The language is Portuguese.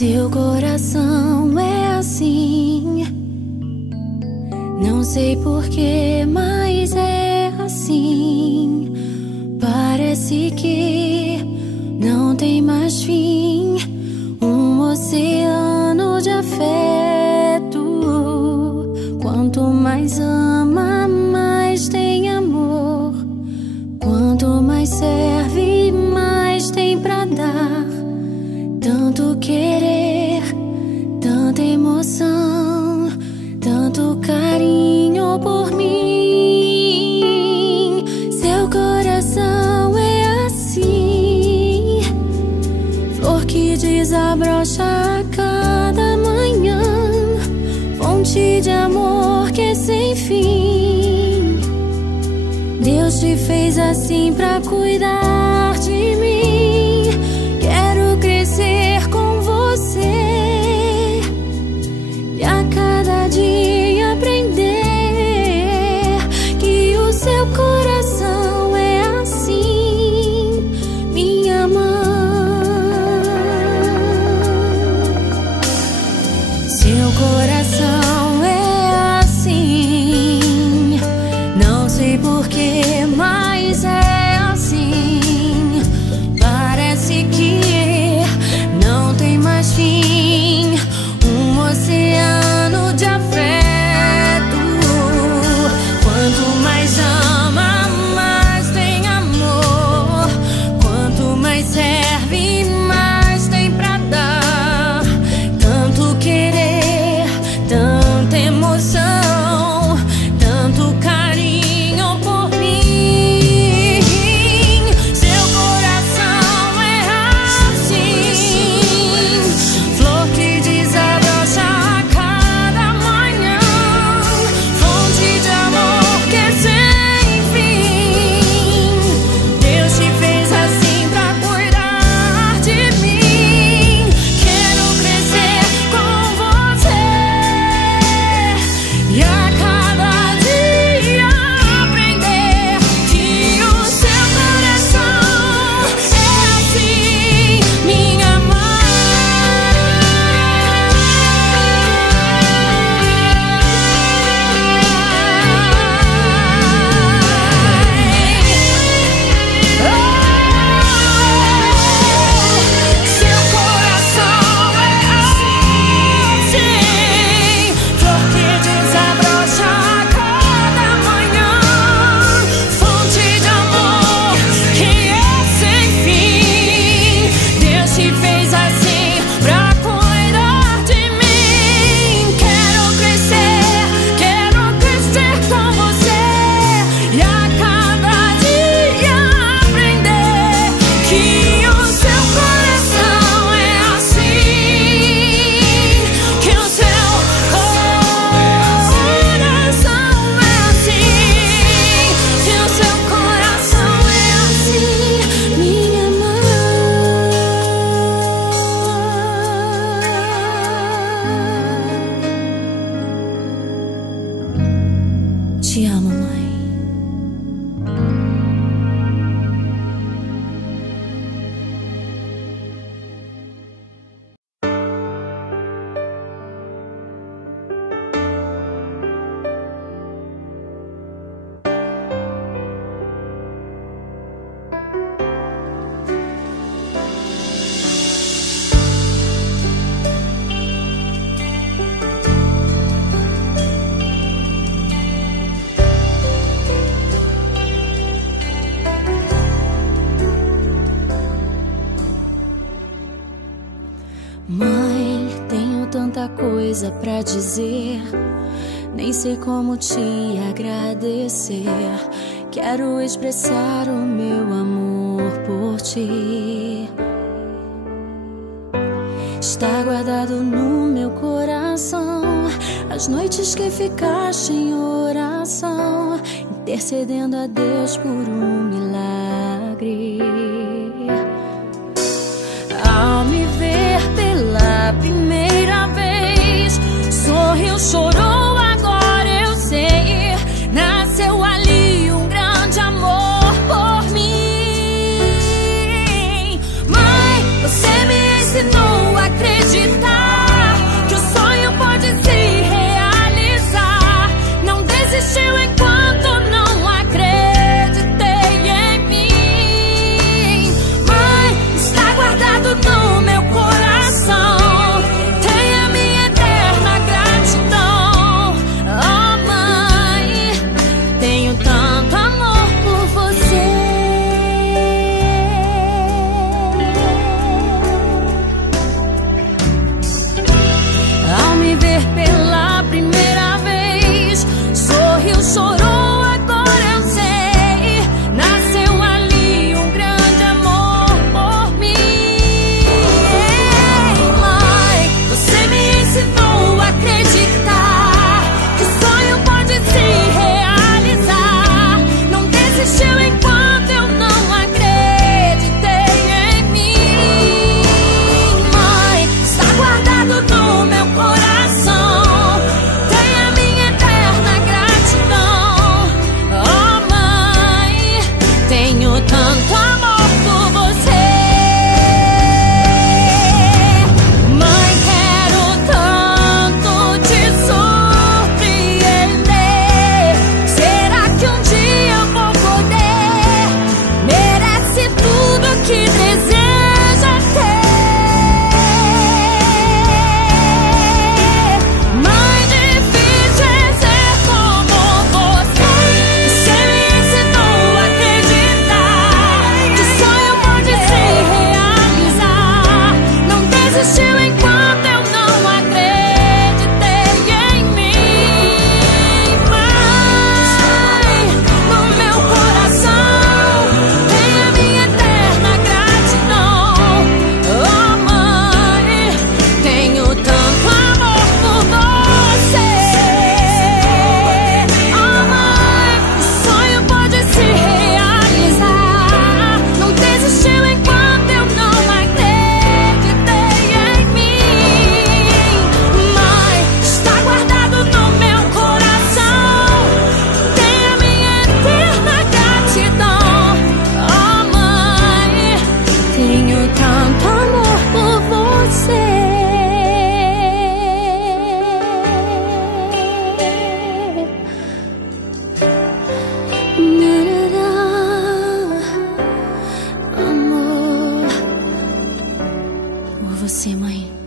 Seu coração é assim, não sei porquê, mas é assim. Parece que não tem mais fim, um oceano de afeto. Quanto mais ama, mais tem amor. Quanto mais serve, mais tem pra dar. Tanto querer, tanta emoção, tanto carinho por mim. Seu coração é assim, flor que desabrocha a cada manhã, fonte de amor que é sem fim. Deus te fez assim pra cuidar de mim. Quero crescer com você e a cada dia aprender que o seu coração é assim, minha mãe. Seu coração é assim, não sei porquê, mas é assim. Parece que não tem mais fim, um oceano de afeto. Quanto mais ama, mais tem amor. Quanto mais serve, mais tem pra dar. Tanto querer, tanta emoção, tanto carinho por mim. Seu coração é assim, flor que desabrocha a cada manhã, fonte de amor que é sem fim. Deus te fez assim pra cuidar de mim. Quero crescer com você e a cada dia aprender que o seu coração é assim, minha mãe. Seu coração é assim, flor que desabrocha a cada manhã, fonte de amor que é sem fim. Deus te fez assim pra cuidar de mim. Quero crescer com você e a cada dia aprender que o seu coração é assim, que o seu coração é assim, que o seu coração é assim, minha mãe. Te amo, mãe. Mãe, tenho tanta coisa pra dizer, nem sei como te agradecer. Quero expressar o meu amor por ti. Está guardado no meu coração as noites que ficaste em oração, intercedendo a Deus por um milagre. Ao me ver pela primeira vez, sorriu, chorou, agora eu sei. Nasceu ali um grande amor por mim. Mãe, você me ensinou a acreditar. você, mãe.